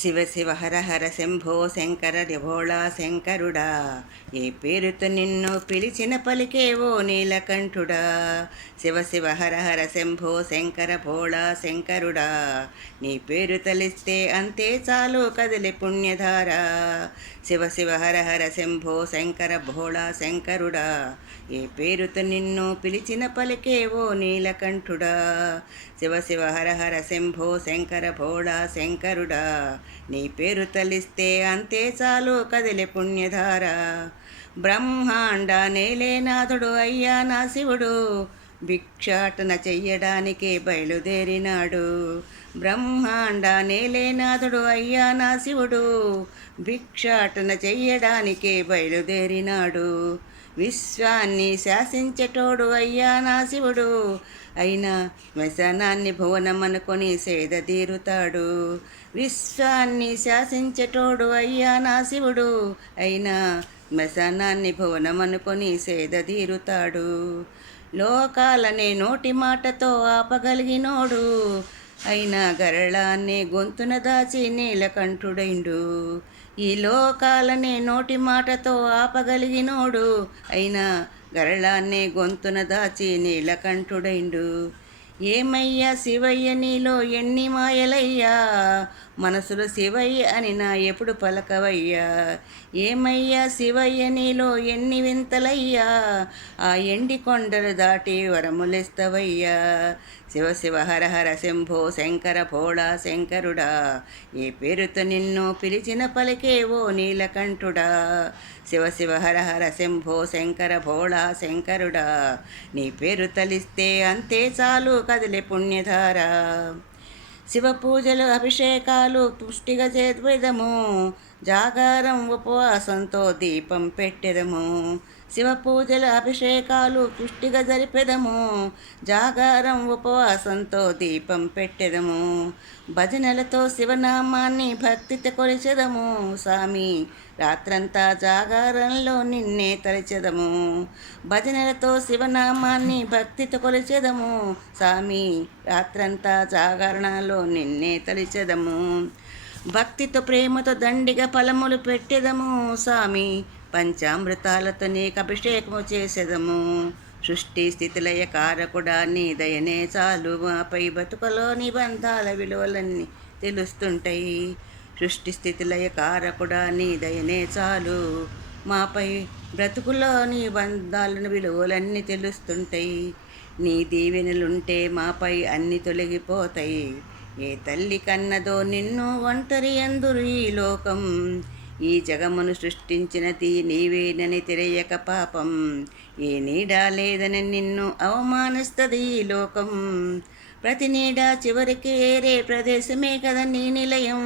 శివ శివ హర హర శంభో శంకర భోళా శంకరుడా, ఏ పేరుతో నిన్ను పిలిచిన పలికేవో నీలకంఠుడా. శివ శివ హర హర శంభో శంకర భోళా శంకరుడా, నీ పేరు తలిస్తే అంతే చాలు కదిలి పుణ్యధార. శివ శివ హర హర శంభో శంకర భోళా శంకరుడా, ఏ పేరుతో నిన్ను పిలిచిన పలికేవో నీలకంఠుడా. శివ శివ హర హర శంభో శంకర భోళా శంకరుడా, నీ పేరు తలిస్తే అంతే చాలు కదిలే పుణ్యధార. బ్రహ్మాండ నేలేనాథుడు అయ్యా నా శివుడు, భిక్షాటన చెయ్యడానికే బయలుదేరినాడు. బ్రహ్మాండ నేలేనాథుడు అయ్యా నా శివుడు, భిక్షాటన చెయ్యడానికే బయలుదేరినాడు. విశ్వాన్ని శాసించటోడు అయ్యా నా శివుడు, అయినా వ్యసనాన్ని భువనమనుకొని సేద తీరుతాడు. విశ్వాన్ని శాసించటోడు అయ్యా నా శివుడు, అయినా వ్యసనాన్ని భువనమనుకొని సేద తీరుతాడు. లోకాలనే నోటి మాటతో ఆపగలిగినోడు, అయినా గరళాన్ని గొంతున దాచి నీలకంఠుడైండు. ఈ లోకాలనే నోటి మాటతో ఆపగలిగినోడు, అయినా గరళాన్ని గొంతున దాచి నీలకంఠుడైండు. ఏమయ్యా శివయ్య నీలో ఎన్ని మాయలయ్యా, మనసులో శివయ్య అని నా ఎప్పుడు పలకవయ్యా. ఏమయ్యా శివయ్య నీలో ఎన్ని వింతలయ్యా, ఆ ఎండి కొండలు దాటి వరములిస్తవయ్యా. శివ శివ హర హర శంభో శంకర భోళా శంకరుడా, ఏ పేరుతో నిన్ను పిలిచిన పలికేవో నీలకంఠుడా. శివ శివ హర హర శంభో శంకర భోళా శంకరుడా, నీ పేరు తలిస్తే అంతే చాలు కదిలే పుణ్యధార. శివ పూజలు అభిషేకాలు పుష్టిగా చేద్విదము, జాగారం ఉపవాసంతో దీపం పెట్టెదము. శివ పూజల అభిషేకాలు పుష్టిగా జరిపెదము, జాగారం ఉపవాసంతో దీపం పెట్టెదము. భజనలతో శివనామాన్ని భక్తితో కొలిచెదము, స్వామి రాత్రంతా జాగారంలో నిన్నే తలచెదము. భజనలతో శివనామాన్ని భక్తితో కొలిచెదము, స్వామి రాత్రంతా జాగరణలో నిన్నే తలిచెదము. భక్తితో ప్రేమతో దండిగా ఫలములు పెట్టెదము, స్వామి పంచామృతాలతో నీకు అభిషేకము చేసేదము. సృష్టి స్థితిలయ కారకుడా నీ దయనే చాలు, మాపై బతుకలోని బంధాల విలువలన్నీ తెలుస్తుంటాయి. సృష్టి స్థితిలయ కారకుడా నీ దయనే చాలు, మాపై బ్రతుకులోని బంధాలను విలువలన్నీ తెలుస్తుంటాయి. నీ దీవెనలుంటే మాపై అన్ని తొలగిపోతాయి. ఏ తల్లి కన్నదో నిన్ను ఒంటరి అందురు ఈ లోకం, ఈ జగమును సృష్టించినది నీవేనని తెలియక పాపం. ఏ నీడ లేదని నిన్ను అవమానిస్తుంది ఈ లోకం. ప్రతి నీడ చివరికి ఏరే ప్రదేశమే కదా నీ నిలయం.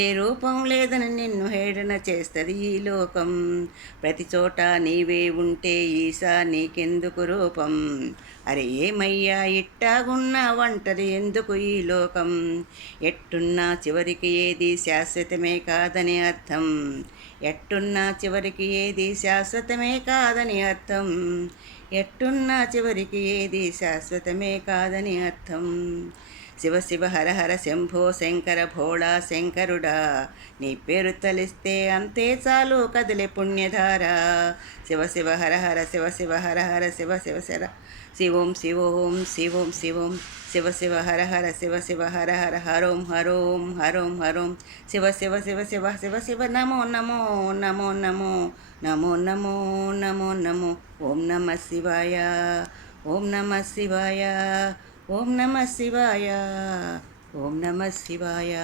ఏ రూపం లేదని నిన్ను హేళన చేస్తుంది ఈ లోకం. ప్రతి చోట నీవే ఉంటే ఈశా నీకెందుకు రూపం. అరే ఏమయ్యా ఇట్టాగున్నా ఒంటరి ఎందుకు ఈ లోకం. ఎట్టున్నా చివరికి ఏది శాశ్వతమే కాదని అర్థం. ఎట్టున్నా చివరికి ఏది శాశ్వతమే కాదని అర్థం. ఎట్టున్నా చివరికి ఏది శాశ్వతమే కాదని అర్థం. శివ శివ హర హర శంభో శంకర భోళా శంకరుడా, నీ పేరు తలిస్తే అంతే చాలు కదిలే పుణ్యధార. శివ శివ హర హర శివ శివ హర హర శివ శివ శర శివోం శివోం శివోం శివోం శివ శివ హర హర శివ శివ హర హర హరోం హరోం హరోం హరోం శివ శివ శివ శివ శివ శివ నమో నమో నమో నమో నమో నమో నమో నమో. ఓం నమః శివాయ, ఓం నమః శివాయ, ఓం నమః శివాయ, ఓం నమః శివాయ.